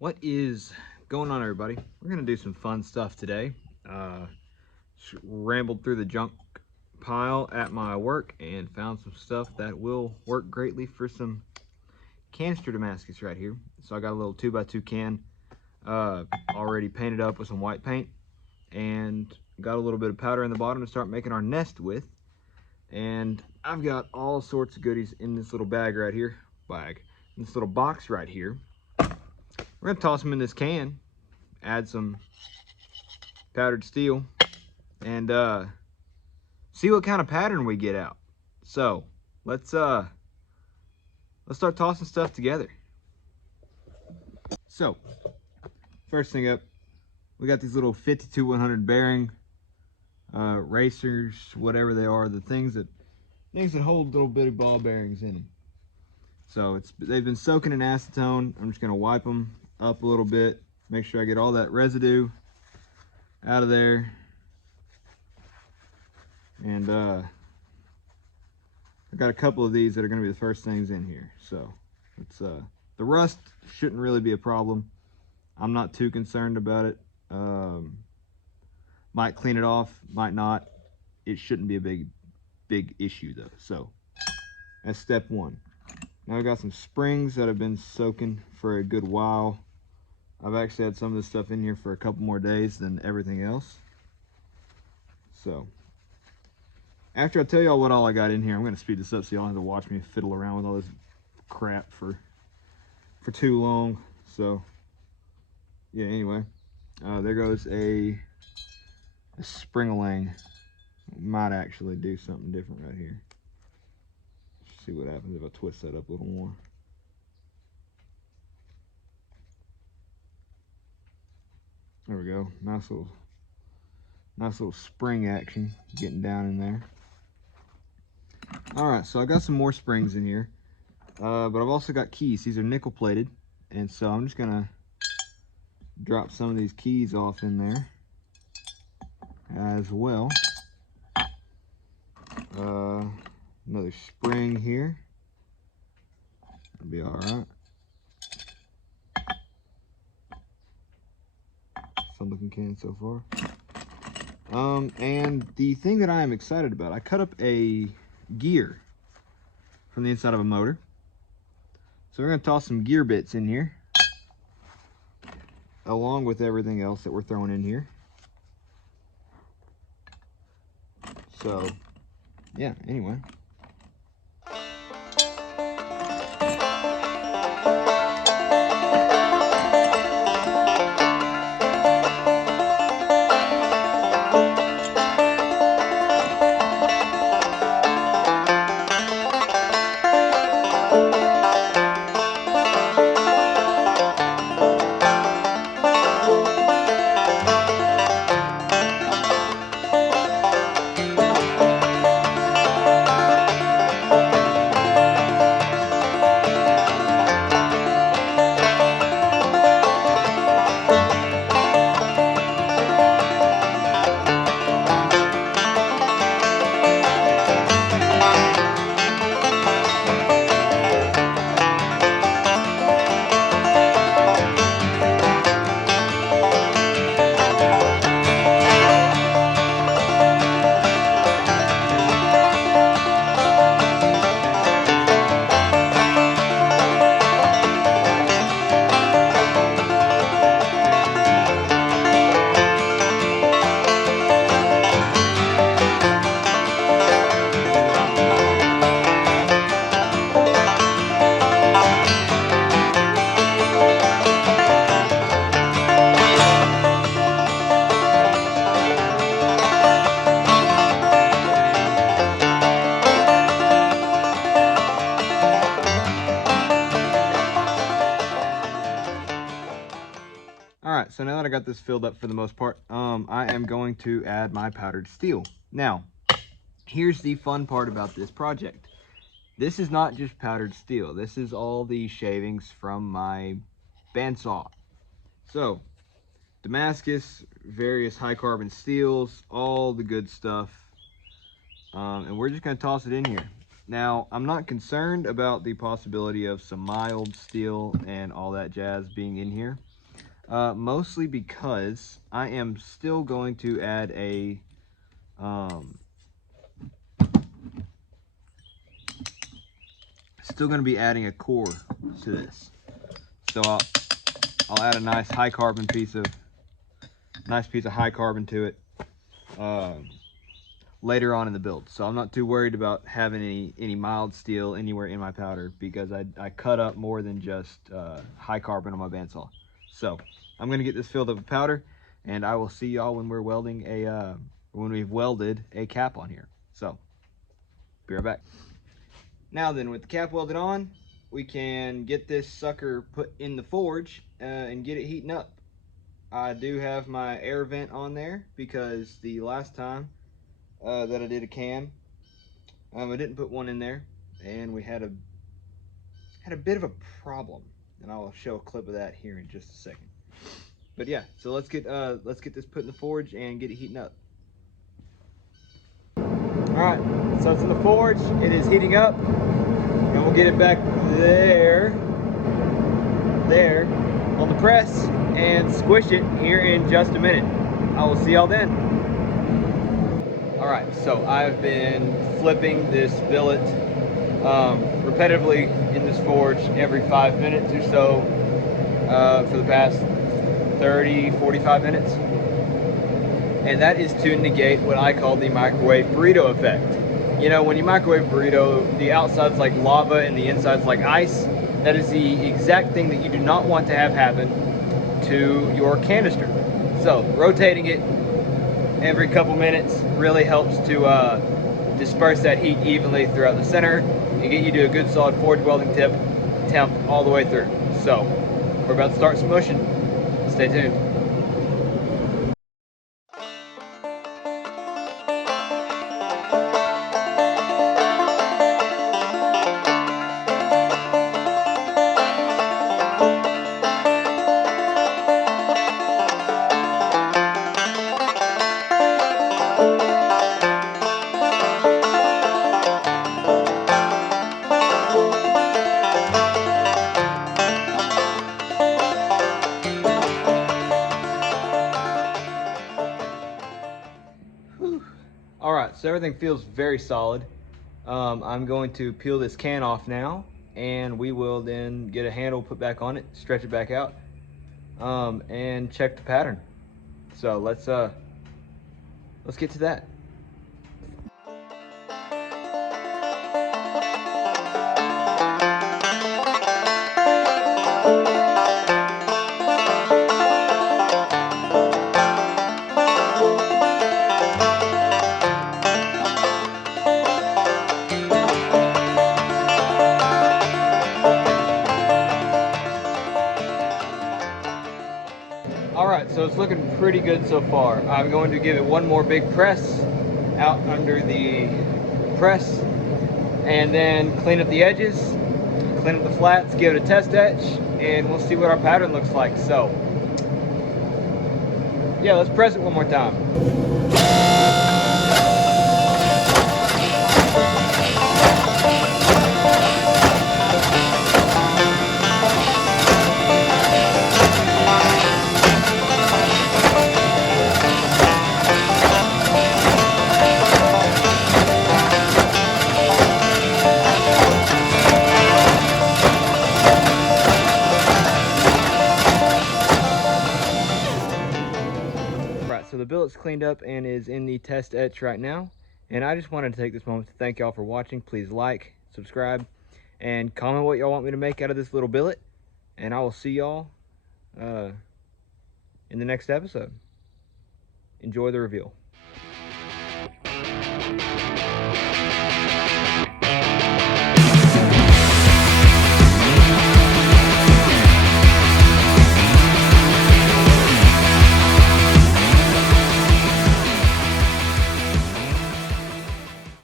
What is going on, everybody? We're gonna do some fun stuff today. Rambled through the junk pile at my work and found some stuff that will work greatly for some Canister Damascus right here. So I got a little 2x2 can already painted up with some white paint, and got a little bit of powder in the bottom to start making our nest with. And I've got all sorts of goodies in this little bag right here. In this little box right here. We're gonna toss them in this can, add some powdered steel, and see what kind of pattern we get out. So let's start tossing stuff together. So first thing up, we got these little 52-100 bearing racers, whatever they are, the things that hold little bitty ball bearings in them. So they've been soaking in acetone. I'm just gonna wipe them up a little bit, make sure I get all that residue out of there. And I got a couple of these that are going to be the first things in here. So it's the rust shouldn't really be a problem. I'm not too concerned about it. Might clean it off, might not. It shouldn't be a big issue though. So that's step one. Now I got some springs that have been soaking for a good while. I've actually had some of this stuff in here for a couple more days than everything else. So after I tell y'all what all I got in here, I'm going to speed this up so y'all don't have to watch me fiddle around with all this crap for too long. So yeah, anyway, there goes a spring-a-lang. Might actually do something different right here. Let's see what happens if I twist that up a little more. There we go. Nice little spring action getting down in there. All right, so I got some more springs in here, but I've also got keys. These are nickel plated, and so I'm just gonna drop some of these keys off in there as well. Another spring here. That'll be all right. Fun looking can so far. And the thing that I am excited about, I cut up a gear from the inside of a motor. So we're going to toss some gear bits in here, along with everything else that we're throwing in here. So, yeah, anyway. Alright, so now that I got this filled up for the most part, I am going to add my powdered steel. Now, here's the fun part about this project. This is not just powdered steel. This is all the shavings from my bandsaw. So, Damascus, various high carbon steels, all the good stuff. And we're just going to toss it in here. Now, I'm not concerned about the possibility of some mild steel and all that jazz being in here, mostly because I am still going to add a still going to be adding a core to this. So I'll add a nice piece of high carbon to it later on in the build. So I'm not too worried about having any mild steel anywhere in my powder, because I cut up more than just high carbon on my bandsaw. So I'm going to get this filled up with powder, and I will see y'all when we're welding when we've welded a cap on here. So be right back. Now then, with the cap welded on, we can get this sucker put in the forge and get it heating up. I do have my air vent on there because the last time that I did a can, I didn't put one in there, and we had a bit of a problem, and I'll show a clip of that here in just a second. But yeah, so let's get this put in the forge and get it heating up. All right, so it's in the forge. It is heating up, and we'll get it back there on the press and squish it here in just a minute. I will see y'all then. All right, so I've been flipping this billet repetitively in this forge every 5 minutes or so for the past 30-45 minutes, and that is to negate what I call the microwave burrito effect. You know, when you microwave burrito, the outside's like lava and the inside's like ice. That is the exact thing that you do not want to have happen to your canister. So rotating it every couple minutes really helps to disperse that heat evenly throughout the center and get you to a good solid forge welding temp all the way through. So we're about to start smushing. Stay tuned. All right, so everything feels very solid. I'm going to peel this can off now, and we will then get a handle put back on it, stretch it back out, and check the pattern. So let's get to that. All right, so it's looking pretty good so far. I'm going to give it one more big press out under the press, and then clean up the edges, clean up the flats, give it a test etch, and we'll see what our pattern looks like. So yeah, let's press it one more time. So the billet's cleaned up and is in the test etch right now. And I just wanted to take this moment to thank y'all for watching. Please like, subscribe, and comment what y'all want me to make out of this little billet. And I will see y'all in the next episode. Enjoy the reveal.